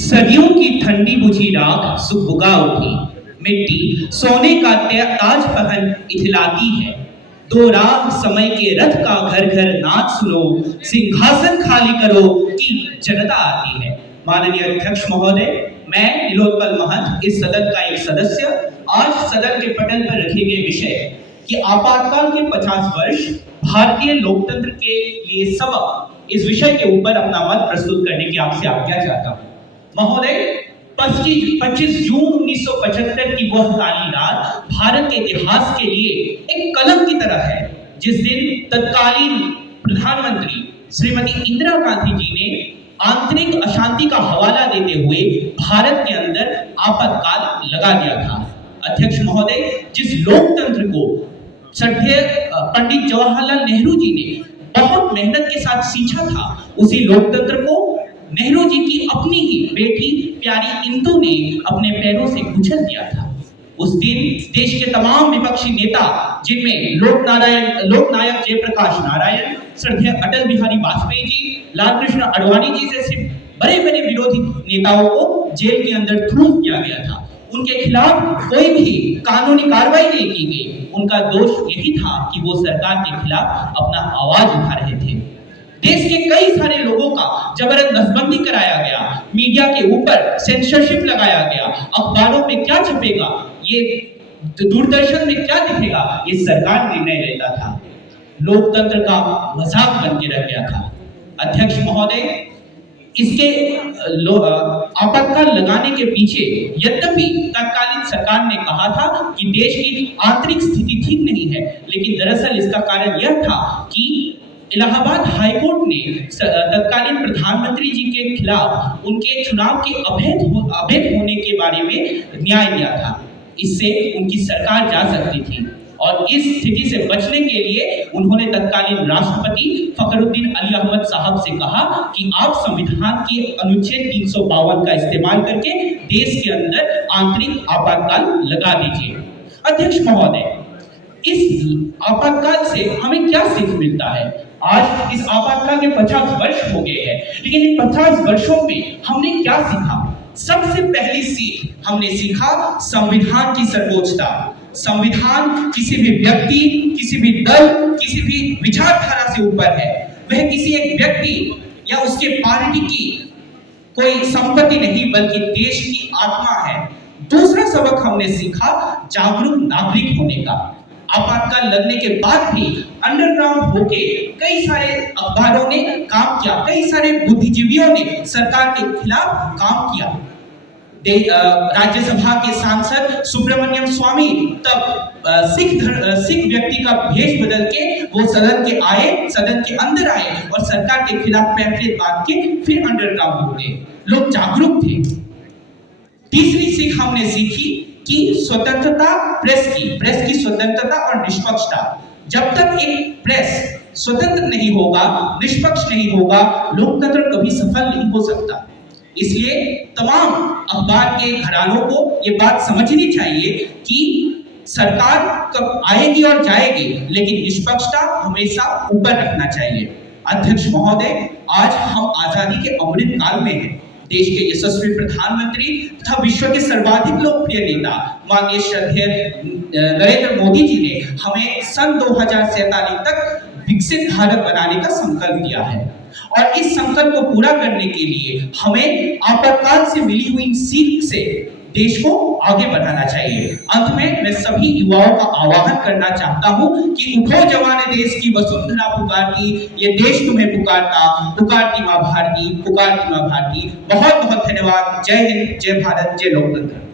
सदियों की ठंडी बुझी राख सुबुगा उठी, मिट्टी सोने का ताज पहन इथलाती है। दो राह समय के रथ का घर घर नाच सुनो, सिंहासन खाली करो कि जनता आती है। माननीय अध्यक्ष महोदय, मैं नीलोत्पल महंत, इस सदन का एक सदस्य, आज सदन के पटल पर रखे गए विषय कि आपातकाल के 50 वर्ष भारतीय लोकतंत्र के लिए सबक, इस विषय के ऊपर अपना मत प्रस्तुत करने की आपसे आज्ञा चाहता हूं। महोदय, 25 जून 1975 की वह काली रात भारत के इतिहास के लिए एक कलंक की तरह है, जिस दिन तत्कालीन प्रधानमंत्री श्रीमती इंदिरा गांधी जी ने आंतरिक अशांति का हवाला देते हुए भारत के अंदर आपातकाल लगा दिया था। अध्यक्ष महोदय, जिस लोकतंत्र को श्रद्धेय पंडित जवाहरलाल नेहरू जी ने बहुत मेहनत के साथ सींचा था, उसी लोकतंत्र को नेहरू जी की अपनी ही बेटी प्यारी इंदु ने अपने पैरों से कुचल दिया था। उस दिन देश के तमाम विपक्षी नेता, जिनमें लोकनायक जयप्रकाश नारायण, श्रद्धेय अटल बिहारी वाजपेयी जी, लालकृष्ण आडवाणी जी जैसे बड़े बड़े विरोधी नेताओं को जेल के अंदर ठूस दिया गया था। उनके खिलाफ कोई भी कानूनी कार्रवाई नहीं की गई। उनका दोष यही था कि वो सरकार के खिलाफ अपना आवाज उठा रहे थे। देश के कई सारे लोगों का जबरन नसबंदी कराया गया, मीडिया के ऊपर सेंसरशिप लगाया गया, अखबारों में क्या छपेगा, ये दूरदर्शन में क्या दिखेगा, ये सरकार निर्णय लेता था। लोकतंत्र का मजाक बन के रह गया था। अध्यक्ष महोदय, इसके आपातकाल लगाने के पीछे यद्यपि तत्कालीन सरकार ने कहा था कि देश की आंतरिक स्थिति ठीक नहीं है, लेकिन दरअसल इसका कारण यह था कि इलाहाबाद हाईकोर्ट ने तत्कालीन प्रधानमंत्री जी के खिलाफ उनके चुनाव के अवैध होने के बारे में न्याय दिया था। इससे उनकी सरकार जा सकती थी और इस स्थिति से बचने के लिए उन्होंने तत्कालीन राष्ट्रपति फखरुद्दीन अली अहमद साहब से कहा कि आप संविधान के अनुच्छेद 352 का इस्तेमाल करके देश के अंदर आंतरिक आपातकाल लगा दीजिए। अध्यक्ष महोदय, इस आपातकाल से हमें क्या सीख मिलता है? आज इस आपातकाल के 50 वर्ष हो गए हैं, लेकिन इन 50 वर्षों में हमने क्या सीखा? सबसे पहली सीख हमने सीखा संविधान की सर्वोच्चता। संविधान किसी भी व्यक्ति, किसी भी दल, किसी भी विचारधारा से ऊपर है। वह किसी एक व्यक्ति या उसके पार्टी की कोई संपत्ति नहीं, बल्कि देश की आत्मा है। दूसरा सबक हमने सीखा जागरूक नागरिक होने का। आपातकाल लगने के बाद भी अंडरग्राउंड होके कई सारे अखबारों ने काम किया, कई सारे बुद्धिजीवियों ने सरकार के खिलाफ काम किया। राज्यसभा के सांसद सुब्रमण्यम स्वामी तब सिख व्यक्ति का भेष बदल के वो सदन के अंदर आए और सरकार के खिलाफ पैम्फलेट बांध के फिर अंडरग्राउंड हो गए। लोग जागरूक थे। तीसरी सीख हमने सीखी कि स्वतंत्रता प्रेस की स्वतंत्रता और निष्पक्षता। जब तक एक प्रेस स्वतंत्र नहीं होगा, निष्पक्ष नहीं होगा, लोकतंत्र कभी सफल नहीं हो सकता। इसलिए तमाम अखबार के घरानों को ये बात समझनी चाहिए कि सरकार कब आएगी और जाएगी, लेकिन निष्पक्षता हमेशा ऊपर रखना चाहिए। अध्यक्ष महोदय, आज हम आजादी के अमृत काल में हैं। देश के यशस्वी प्रधानमंत्री तथा विश्व के सर्वाधिक लोकप्रिय नेता माननीय श्रद्धेय नरेंद्र मोदी जी ने हमें सन 2047 तक विकसित भारत बनाने का संकल्प दिया है और इस संकल्प को पूरा करने के लिए हमें आपातकाल से मिली हुई सीख से देश को आगे बढ़ाना चाहिए। अंत में मैं सभी युवाओं का आह्वान करना चाहता हूं कि उठो जवान देश की वसुंधरा पुकारती, ये देश तुम्हें पुकारता, पुकारती मां भारती, पुकारती मां भारती। बहुत बहुत धन्यवाद। जय हिंद, जय भारत, जय लोकतंत्र।